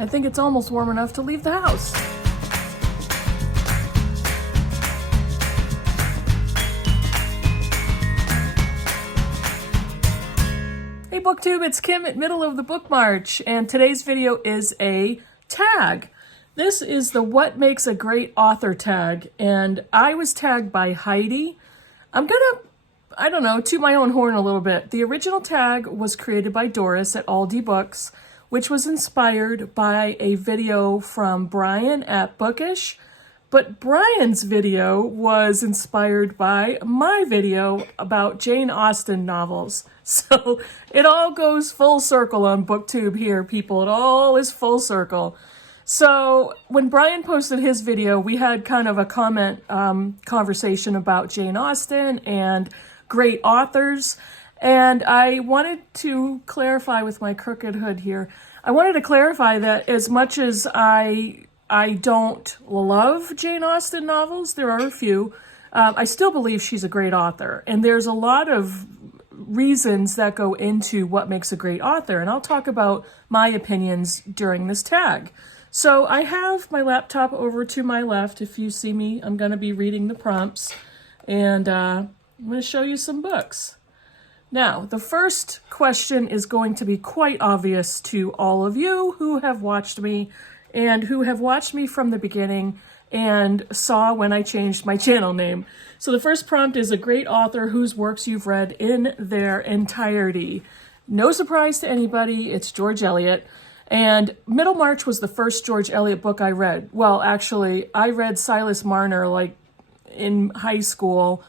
I think it's almost warm enough to leave the house. Hey Booktube, it's Kim at Middle of the Book March, and today's video is a tag. This is the What Makes a Great Author tag, and I was tagged by Heidi. I'm gonna, I don't know, toot my own horn a little bit. The original tag was created by Doris at Aldi Books, which was inspired by a video from Brian at Bookish, but Brian's video was inspired by my video about Jane Austen novels. So it all goes full circle on Booktube here, people. It all is full circle. So when Brian posted his video, we had kind of a comment conversation about Jane Austen and great authors. And I wanted to clarify with my crooked hood here. I wanted to clarify that as much as I don't love Jane Austen novels, there are a few, I still believe she's a great author. And there's a lot of reasons that go into what makes a great author. And I'll talk about my opinions during this tag. So I have my laptop over to my left. If you see me, I'm going to be reading the prompts. And I'm going to show you some books. Now, the first question is going to be quite obvious to all of you who have watched me and who have watched me from the beginning and saw when I changed my channel name. So the first prompt is a great author whose works you've read in their entirety. No surprise to anybody, it's George Eliot. And Middlemarch was the first George Eliot book I read. Well, actually, I read Silas Marner like in high school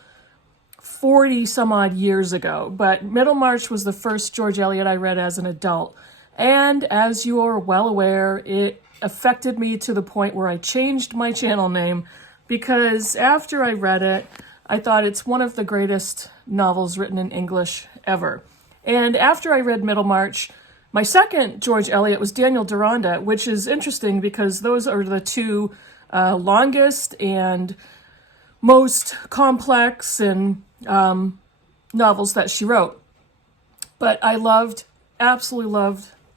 40 some odd years ago, but Middlemarch was the first George Eliot I read as an adult. And as you are well aware, it affected me to the point where I changed my channel name because after I read it, I thought it's one of the greatest novels written in English ever. And after I read Middlemarch, my second George Eliot was Daniel Deronda, which is interesting because those are the two longest and most complex and novels that she wrote. But I absolutely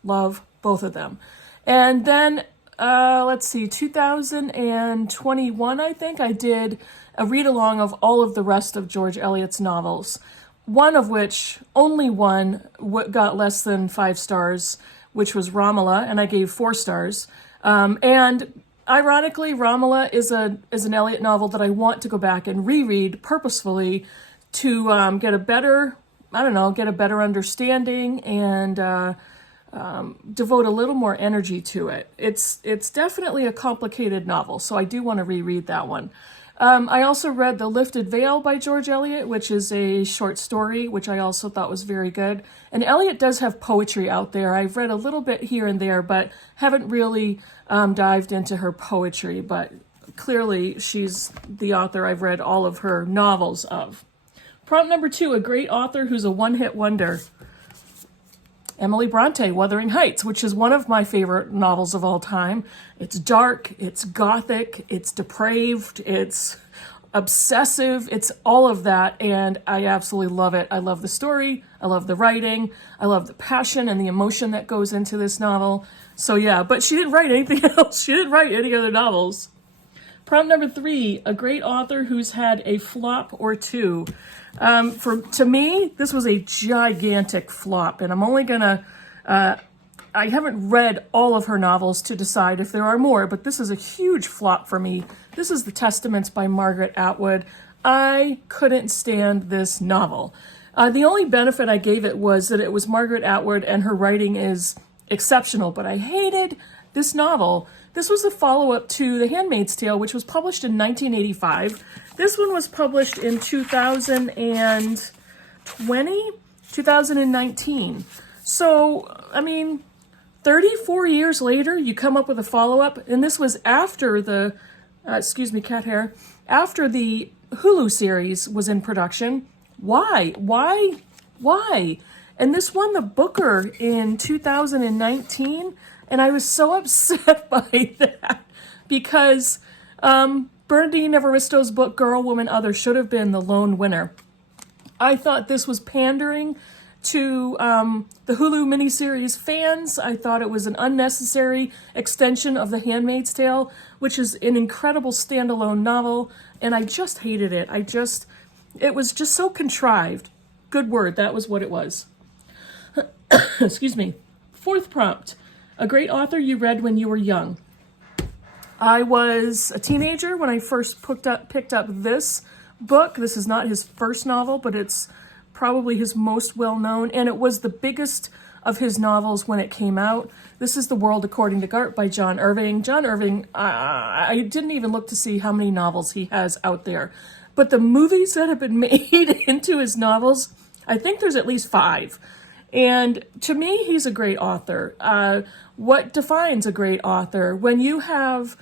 love both of them. And then, let's see, 2021, I think, I did a read-along of all of the rest of George Eliot's novels. One of which, only one, got less than 5 stars, which was Romola, and I gave 4 stars. And ironically, Romola is an Eliot novel that I want to go back and reread purposefully to get a better understanding and devote a little more energy to it. It's definitely a complicated novel, so I do want to reread that one. I also read The Lifted Veil by George Eliot, which is a short story, which I also thought was very good. And Eliot does have poetry out there. I've read a little bit here and there, but haven't really dived into her poetry. But clearly, she's the author I've read all of her novels of. Prompt number 2, a great author who's a one-hit wonder. Emily Bronte, Wuthering Heights, which is one of my favorite novels of all time. It's dark, it's gothic, it's depraved, it's obsessive, it's all of that, and I absolutely love it. I love the story, I love the writing, I love the passion and the emotion that goes into this novel. So yeah, but she didn't write anything else. She didn't write any other novels. Prompt number 3, a great author who's had a flop or two. To me, this was a gigantic flop, and I'm only gonna, I haven't read all of her novels to decide if there are more, but this is a huge flop for me. This is The Testaments by Margaret Atwood. I couldn't stand this novel. The only benefit I gave it was that it was Margaret Atwood and her writing is exceptional, but I hated this novel. This was the follow-up to The Handmaid's Tale, which was published in 1985. This one was published in 2019. So, I mean, 34 years later, you come up with a follow-up, and this was after the, excuse me, cat hair, after the Hulu series was in production. Why? And this won the Booker in 2019, and I was so upset by that because Bernardine Evaristo's book, Girl, Woman, Other, should have been the lone winner. I thought this was pandering to the Hulu miniseries fans, I thought it was an unnecessary extension of The Handmaid's Tale, which is an incredible standalone novel, and I just hated it. It was just so contrived. Good word, that was what it was. Excuse me. Fourth prompt, a great author you read when you were young. I was a teenager when I first picked up this book. This is not his first novel, but it's probably his most well-known, and it was the biggest of his novels when it came out. This is The World According to Garp by John Irving. John Irving, I didn't even look to see how many novels he has out there, but the movies that have been made into his novels, I think there's at least 5. And to me, he's a great author. What defines a great author? When you have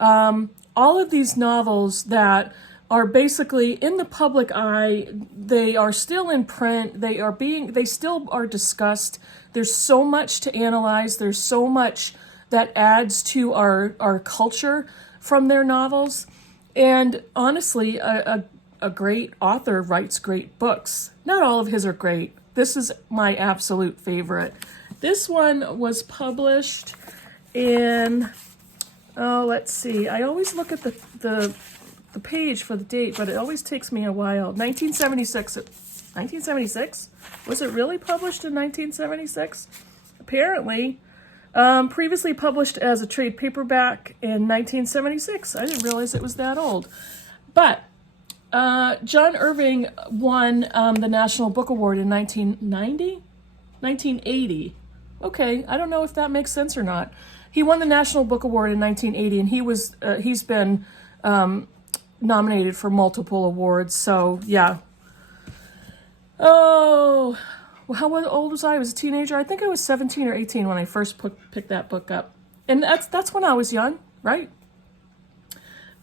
all of these novels that are basically in the public eye, they are still in print, they still are discussed. There's so much to analyze, there's so much that adds to our culture from their novels. And honestly, a great author writes great books. Not all of his are great. This is my absolute favorite. This one was published in, let's see, I always look at the page for the date, but it always takes me a while. 1976. 1976? Was it really published in 1976? Apparently. Previously published as a trade paperback in 1976. I didn't realize it was that old. But John Irving won the National Book Award in 1990? 1980. Okay, I don't know if that makes sense or not. He won the National Book Award in 1980, and he's been nominated for multiple awards, so yeah. Oh, well, how old was I? I was a teenager. I think I was 17 or 18 when I first picked that book up. And that's when I was young, right?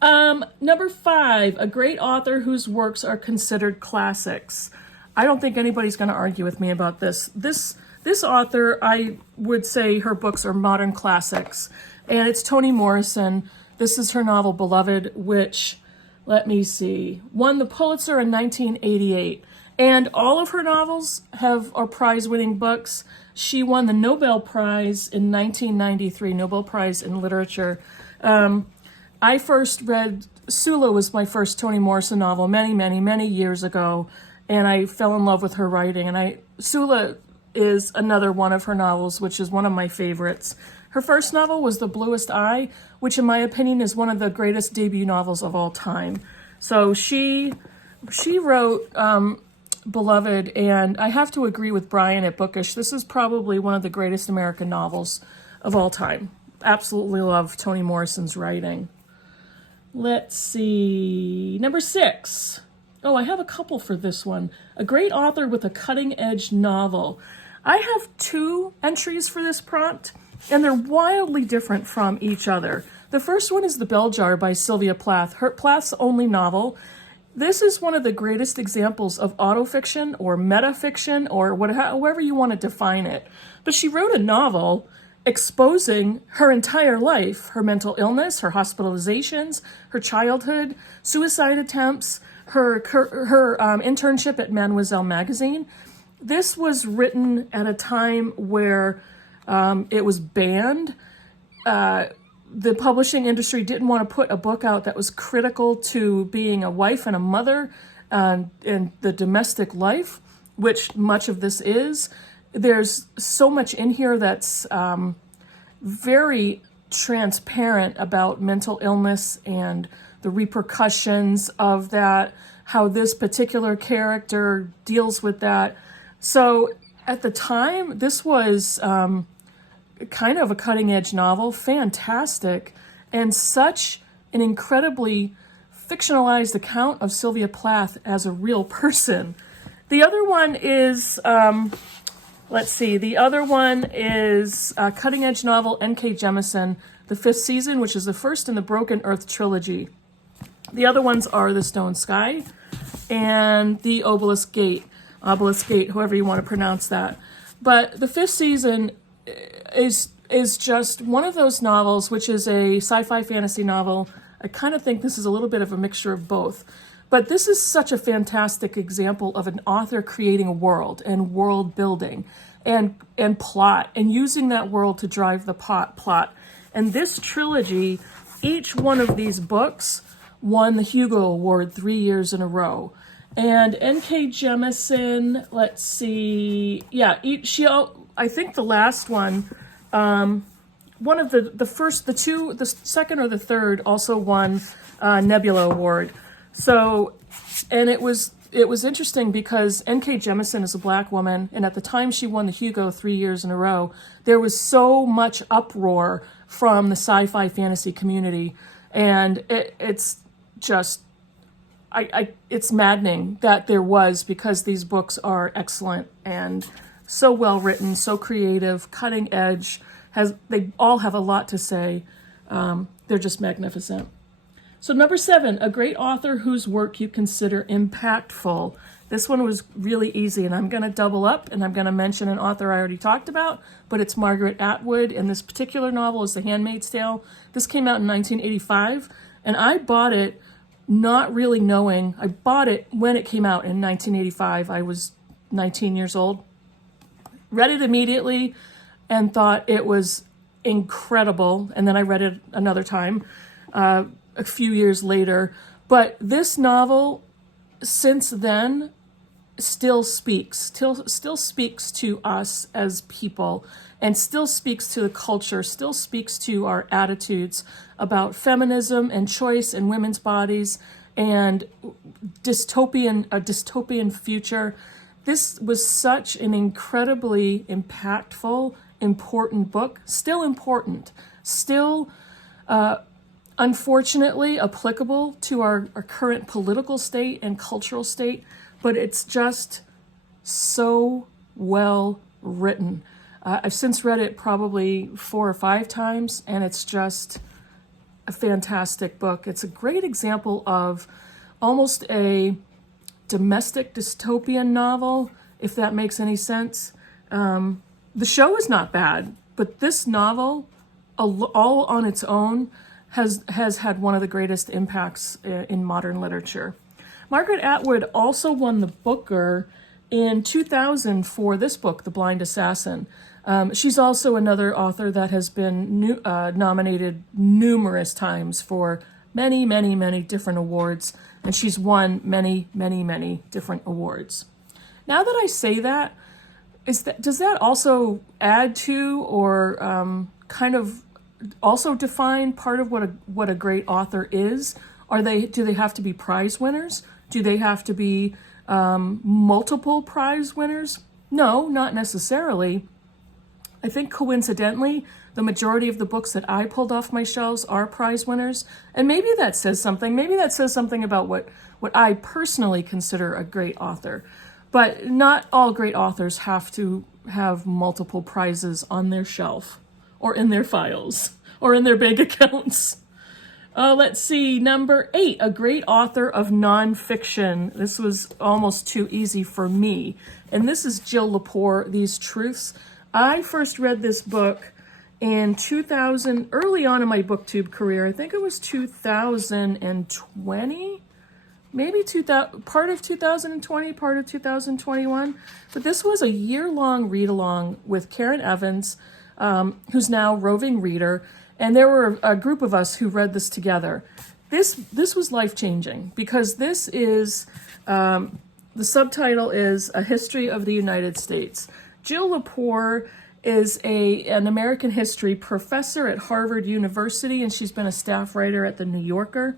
Number 5, a great author whose works are considered classics. I don't think anybody's going to argue with me about this. This author, I would say her books are modern classics, and it's Toni Morrison. This is her novel Beloved, which, let me see, won the Pulitzer in 1988. And all of her novels are prize-winning books. She won the Nobel Prize in 1993, Nobel Prize in Literature. I first read, Sula was my first Toni Morrison novel many years ago, and I fell in love with her writing. And Sula is another one of her novels, which is one of my favorites. Her first novel was The Bluest Eye, which in my opinion is one of the greatest debut novels of all time. So she wrote Beloved, and I have to agree with Brian at Bookish. This is probably one of the greatest American novels of all time. Absolutely love Toni Morrison's writing. Let's see. Number 6. Oh, I have a couple for this one. A great author with a cutting-edge novel. I have 2 entries for this prompt, and they're wildly different from each other. The first one is The Bell Jar by Sylvia Plath, Plath's only novel. This is one of the greatest examples of autofiction or metafiction or however you want to define it. But she wrote a novel exposing her entire life, her mental illness, her hospitalizations, her childhood, suicide attempts, her internship at Mademoiselle magazine. This was written at a time where it was banned. The publishing industry didn't want to put a book out that was critical to being a wife and a mother and the domestic life, which much of this is. There's so much in here that's very transparent about mental illness and the repercussions of that, how this particular character deals with that. So at the time, this was kind of a cutting-edge novel, fantastic, and such an incredibly fictionalized account of Sylvia Plath as a real person. The other one is, let's see, the other one is a cutting-edge novel, N.K. Jemisin, The Fifth Season, which is the first in the Broken Earth trilogy. The other ones are The Stone Sky and The Obelisk Gate, however you want to pronounce that. But The Fifth Season is just one of those novels, which is a sci-fi fantasy novel. I kind of think this is a little bit of a mixture of both. But this is such a fantastic example of an author creating a world and world building and plot and using that world to drive the plot. And this trilogy, each one of these books won the Hugo Award 3 years in a row. And N.K. Jemisin, let's see, yeah, I think the last one, one of the second or the third also won Nebula Award. So, and it was interesting because N.K. Jemisin is a Black woman, and at the time she won the Hugo 3 years in a row, there was so much uproar from the sci-fi fantasy community, and it's just, it's maddening that there was, because these books are excellent and so well written, so creative, cutting edge. They all have a lot to say. They're just magnificent. So number 7, a great author whose work you consider impactful. This one was really easy, and I'm going to double up, and I'm going to mention an author I already talked about, but it's Margaret Atwood, and this particular novel is The Handmaid's Tale. This came out in 1985, and I bought it not really knowing. I bought it when it came out in 1985. I was 19 years old. Read it immediately and thought it was incredible, and then I read it another time a few years later. But this novel, since then, still speaks to us as people, and still speaks to the culture, still speaks to our attitudes about feminism and choice and women's bodies and a dystopian future. This was such an incredibly impactful, important book, still important, still unfortunately applicable to our current political state and cultural state, but it's just so well written. I've since read it probably 4 or 5 times, and it's just a fantastic book. It's a great example of almost a domestic dystopian novel, if that makes any sense. The show is not bad, but this novel, all on its own, has had one of the greatest impacts in modern literature. Margaret Atwood also won the Booker in 2000 for this book, The Blind Assassin. She's also another author that has been nominated numerous times for many, many, many different awards, and she's won many, many, many different awards. Now that I say that, does that also add to or kind of also define part of what a great author is? Do they have to be prize winners? Do they have to be multiple prize winners? No, not necessarily. I think coincidentally, the majority of the books that I pulled off my shelves are prize winners, and maybe that says something. Maybe that says something about what I personally consider a great author. But not all great authors have to have multiple prizes on their shelf or in their files or in their bank accounts. Let's see, number 8, a great author of nonfiction. This was almost too easy for me. And this is Jill Lepore, These Truths. I first read this book in 2000, early on in my Booktube career. I think it was 2020, maybe part of 2020, part of 2021. But this was a year-long read-along with Karen Evans, who's now roving reader. And there were a group of us who read this together. This was life-changing because this is, the subtitle is A History of the United States. Jill Lepore is an American history professor at Harvard University, and she's been a staff writer at The New Yorker.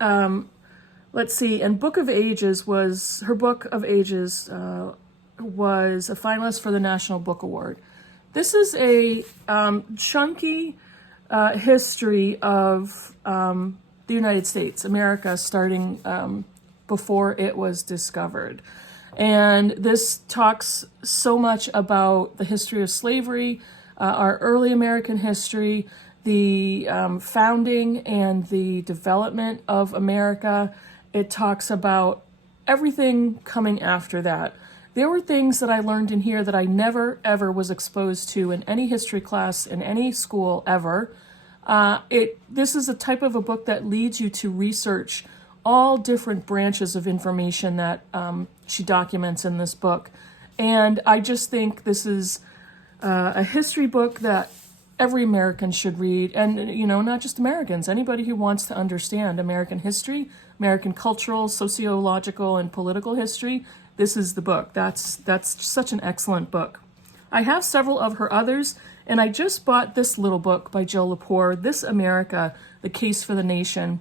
Let's see, and her book of ages was a finalist for the National Book Award. This is a chunky history of the United States, America, starting before it was discovered. And this talks so much about the history of slavery, our early American history, the founding and the development of America. It talks about everything coming after that. There were things that I learned in here that I never, ever was exposed to in any history class in any school ever. This is a type of a book that leads you to research all different branches of information that she documents in this book. And I just think this is a history book that every American should read. And, you know, not just Americans, anybody who wants to understand American history, American cultural, sociological, and political history, this is the book. That's such an excellent book. I have several of her others, and I just bought this little book by Jill Lepore, This America, The Case for the Nation.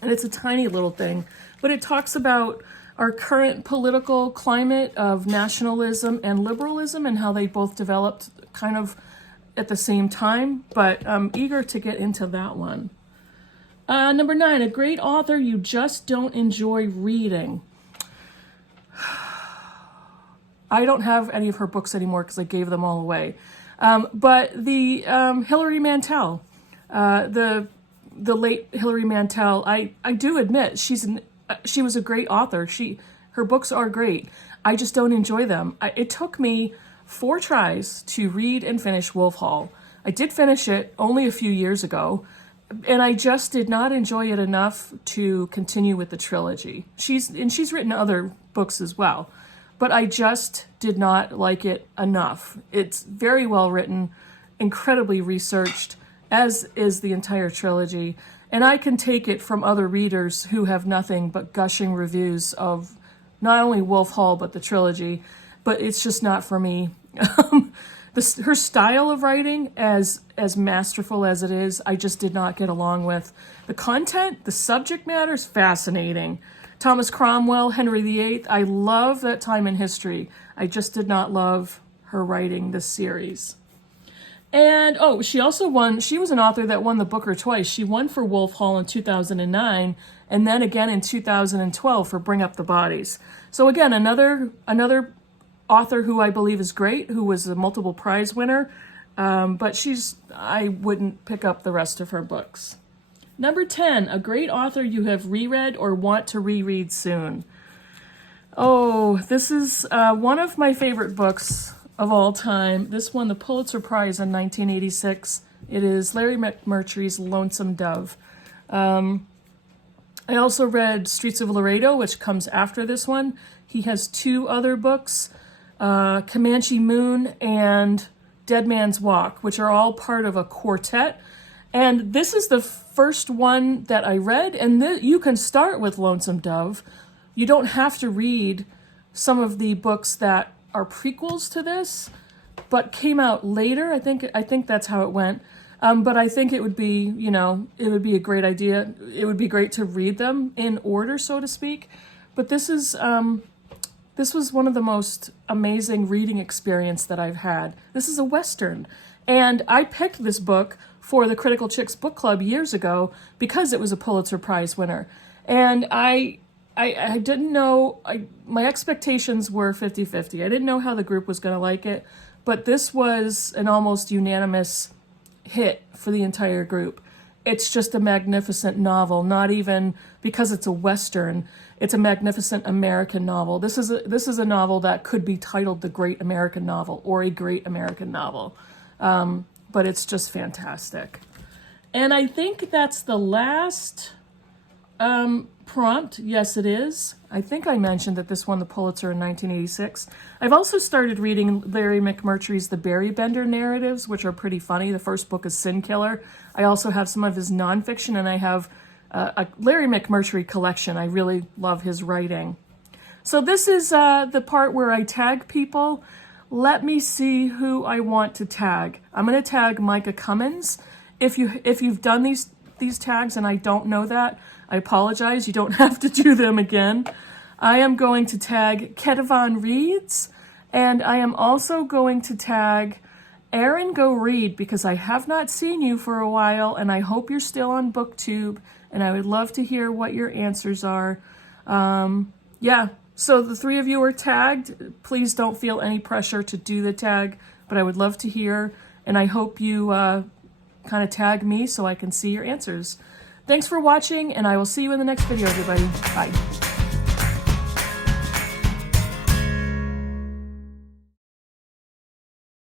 And it's a tiny little thing, but it talks about our current political climate of nationalism and liberalism and how they both developed kind of at the same time, but I'm eager to get into that one. Number 9, a great author you just don't enjoy reading. I don't have any of her books anymore because I gave them all away. But the Hilary Mantel, the late Hilary Mantel, I do admit she was a great author. Her books are great. I just don't enjoy them. It took me 4 tries to read and finish Wolf Hall. I did finish it only a few years ago, and I just did not enjoy it enough to continue with the trilogy. She's written other books as well, but I just did not like it enough. It's very well written, incredibly researched, as is the entire trilogy, and I can take it from other readers who have nothing but gushing reviews of not only Wolf Hall, but the trilogy, but it's just not for me. Her style of writing, as masterful as it is, I just did not get along with. The content, the subject matter is fascinating. Thomas Cromwell, Henry VIII, I love that time in history. I just did not love her writing this series. And, she also won, she was an author that won the Booker twice. She won for Wolf Hall in 2009, and then again in 2012 for Bring Up the Bodies. So again, another author who I believe is great, who was a multiple prize winner, but I wouldn't pick up the rest of her books. Number 10, a great author you have reread or want to reread soon. Oh, this is one of my favorite books of all time. This won the Pulitzer Prize in 1986. It is Larry McMurtry's Lonesome Dove. I also read Streets of Laredo, which comes after this one. He has 2 other books, Comanche Moon and Dead Man's Walk, which are all part of a quartet. And this is the first one that I read, and you can start with Lonesome Dove. You don't have to read some of the books that are prequels to this, but came out later. I think that's how it went. But I think it would be, it would be a great idea. It would be great to read them in order, so to speak. But this was one of the most amazing reading experience that I've had. This is a Western. And I picked this book for the Critical Chicks Book Club years ago because it was a Pulitzer Prize winner. And I didn't know, my expectations were 50-50. I didn't know how the group was going to like it, but this was an almost unanimous hit for the entire group. It's just a magnificent novel, not even because it's a Western. It's a magnificent American novel. This is a novel that could be titled The Great American Novel or A Great American Novel. But it's just fantastic. And I think that's the last prompt. Yes, it is. I think I mentioned that this won the Pulitzer in 1986. I've also started reading Larry McMurtry's The Berry Bender narratives, which are pretty funny. The first book is Sin Killer. I also have some of his nonfiction, and I have a Larry McMurtry collection. I really love his writing. So this is the part where I tag people. Let me see who I want to tag. I'm going to tag Micah Cummins. If you've done these tags and I don't know that, I apologize. You don't have to do them again. I am going to tag Ketevan Reads, and I am also going to tag Erin Go Read, because I have not seen you for a while, and I hope you're still on Booktube, and I would love to hear what your answers are. Yeah, so the 3 of you are tagged. Please don't feel any pressure to do the tag, but I would love to hear, and I hope you kind of tag me so I can see your answers. Thanks for watching, and I will see you in the next video, everybody. Bye.